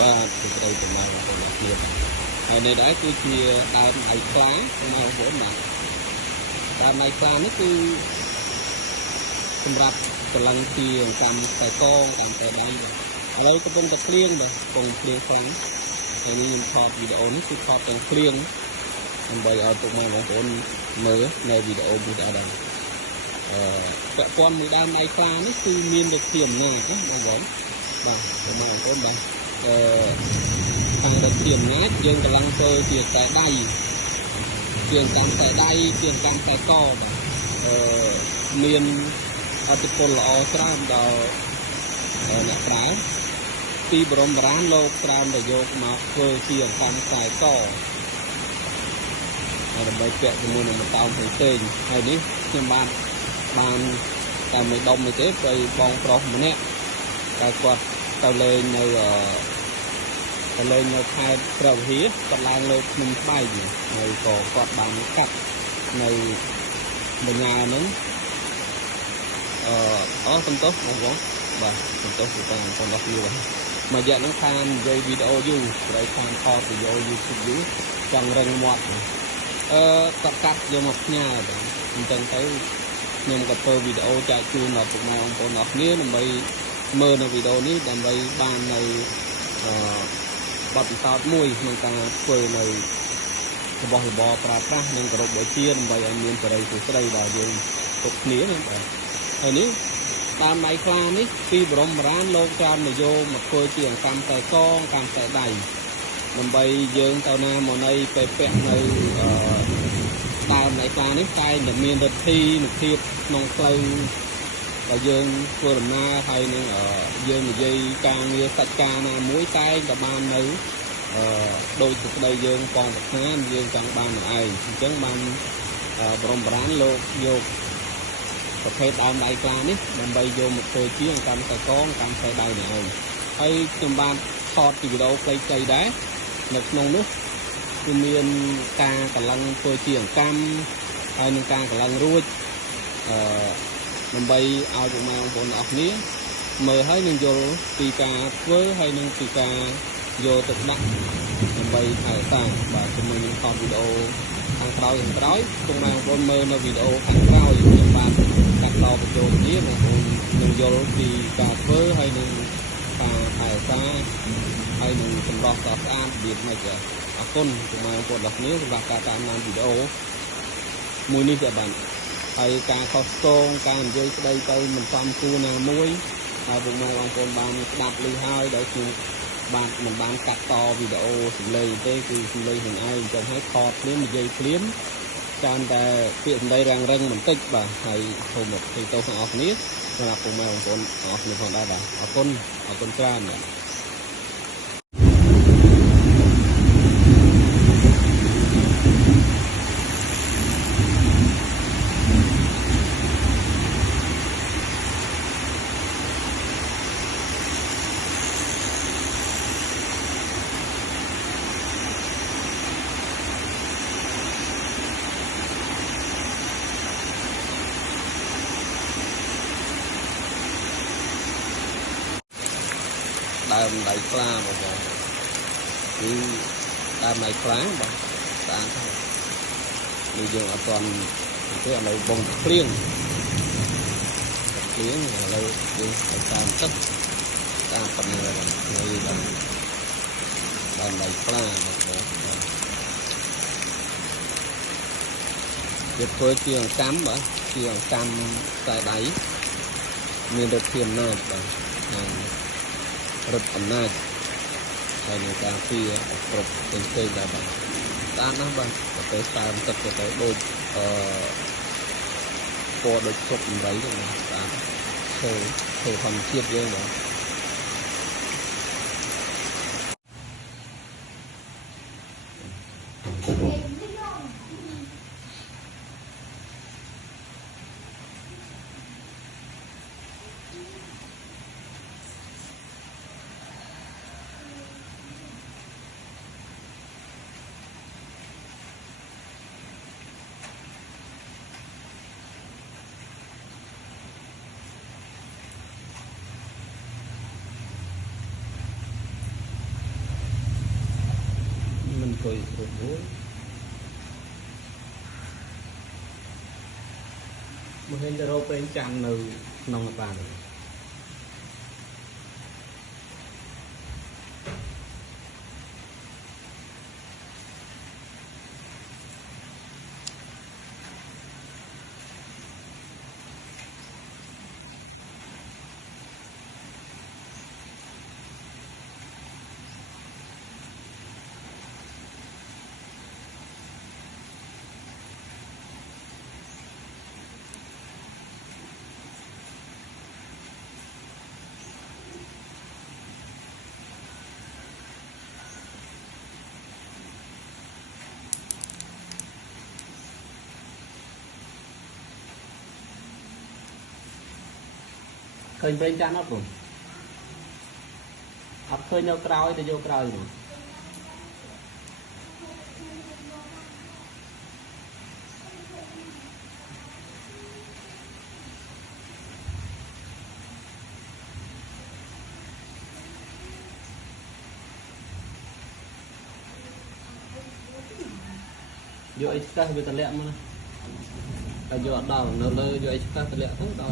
បាទគឺត្រូវប្រមាណបងប្អូនគ្នាហើយនៅដែរគឺជាដើមដៃខ្លាបងប្អូនបាទដើមដៃខ្លានេះគឺសម្រាប់កម្លាំងជាកម្មខ្សែកងតាមតែដៃបាទឥឡូវកំពុងតែភ្លៀងបាទកំពុងភ្លៀងខ្លាំងហើយនេះខ្ញុំថតវីដេអូនេះគឺថតទាំងភ្លៀងដើម្បីឲ្យពុកម៉ែបងប្អូនមើលនៅវីដេអូនេះដែរពាក់ព័ន្ធមួយដើមដៃខ្លានេះគឺមានដូចជាអំណាចណាបងប្អូនបាទពុកម៉ែបងប្អូនបាទខាងដូចជាអំណាចយើងកម្លាំងធ្វើជាខ្សែដៃជាកម្មខ្សែដៃជាកម្មខ្សែកបាទមានអតិពលល្អច្រើនដល់អ្នកប្រើពីបរមបុរាណលោកច្រើនតែយកមកធ្វើជាកម្មខ្សែកដើម្បីពាក់ជាមួយនឹងបន្តោងផ្សេងៗហើយនេះខ្ញុំបានតែមួយដុំនេះទេព្រៃបងប្រុសម្នាក់តែគាត់ទៅលេងនៅខេត្តព្រះវិហារគាត់ឡើងលើភ្នំស្បែកហើយក៏គាត់បានកាត់នៅបញ្ញាហ្នឹងសន្តោសបងប្អូនបាទសន្តោសទៅតាមបងប្អូនគ្នាមួយរយៈហ្នឹងខាននិយាយវីដេអូយូរត្រូវខានថតវីដេអូ YouTube យូរចង់រឹងមាត់គាត់កាត់យកមកផ្ញើបាទអញ្ចឹងទៅខ្ញុំក៏ធ្វើវីដេអូចែកជូនដល់ពុកម៉ែបងប្អូនអរគ្នាដើម្បីមើលនៅវីដេអូនេះដើម្បីបាននៅបទពិសោធន៍មួយក្នុងការធ្វើនៅរបស់របរប្រើប្រាស់និងគោរពបូជាដើម្បីឲ្យមានបរិយាស្រីដល់យើងគ្រប់គ្នាណាបាទហើយនេះដើមដៃខ្លានេះពីបរមបុរាណលោកច្រើននិយមមកធ្វើជាកម្មខ្សែកងកម្មខ្សែដៃដើម្បីយើងទៅណាមកណីពេលពាក់នៅដើមដៃខ្លានេះតែមានរទ្ធីនុភាពក្នុងផ្លូវដែលយើងធ្វើដំណើរហើយនឹងយើងនិយាយការងារសច្ចការណាមួយតែក៏បាននៅដោយសេចក្តីយើងបងប្រាថ្នាយើងចង់បាននឹងឯងអញ្ចឹងបានបរមបុរាណលោកយកប្រភេទដើមដៃខ្លានេះដើម្បីយកមកធ្វើជាកម្មខ្សែកងកម្មខ្សែដៃនេះឯងហើយខ្ញុំបានថតវីដេអូខ្លីៗដែរនៅក្នុងនោះគឺមានការកម្លាំងធ្វើជាកម្មហើយនឹងការកម្លាំងរួចដើម្បីឲ្យពុកម៉ែបងប្អូនអរគ្នាមើលហើយនឹងយល់ពីការធ្វើហើយនឹងពីការយកទៅដាក់ដើម្បីថែរក្សាបាទជាមួយនឹងថតវីដេអូខាងក្រោយពុកម៉ែបងប្អូនមើលនៅវីដេអូខាងក្រោយខ្ញុំបានកាត់តបញ្ចូលគ្នាបងប្អូននឹងយល់ពីការធ្វើហើយនឹងការថែរក្សាហើយនឹងសម្រស់ស្អាតរបៀបម៉េចអរគុណពុកម៉ែបងប្អូនអរគ្នាសម្រាប់ការតាមដានវីដេអូមួយនេះដែរបាទហើយការខុសឆ្គងការនិយាយស្ដីទៅមិនសមគួរណាមួយហើយពុកម៉ែបងប្អូនបានស្ដាប់ឮហើយដោយខ្ញុំមិនបានកាត់តវីដេអូសម្លេងទេគឺសម្លេងខ្លួនឯងអញ្ចឹងហើយថតភ្លាមនិយាយភ្លាមច្រើនតែពាក្យសម្ដីរាំងរឹងបន្តិចបាទហើយសូមអរគុណទៅទាំងអស់គ្នាសម្រាប់ពុកម៉ែបងប្អូនអរគ្នាផងដែរបាទអរគុណច្រើនបាទដើមដៃខ្លាបងប្អូនគឺដើមដៃខ្លាបាទស្អាតហើយនេះយើងអត់ទាន់ទេឥឡូវបងភ្លៀងឥឡូវយើងឲ្យតាមទឹកតាមប៉ុណ្ណឹងនៅដើមដៃខ្លាបងប្អូនវាធ្វើជាអង្កាំបាទជាអង្កាំខ្សែដៃមានរទ្ធាអំណាចបាទរឹតអំណាចហើយនឹងការពារគ្រប់ទាំងផ្សេងដែរបាទស្អាតណាស់បាទទៅតាមទឹកទៅដូចពណ៌ដូចជប់ដំរីហ្នឹងស្អាតធ្វើធម្មជាតិយើងបាទ thôi thôi một hình đồ bên chăn nâu nông là bàn khơi bên chăn ấp rồi ấp khơi nhau cào thì vô cào rồi vô ấy ta bị tận lẹ mà là vô ở đâu nó lơ vô ấy ta tận lẹ không đâu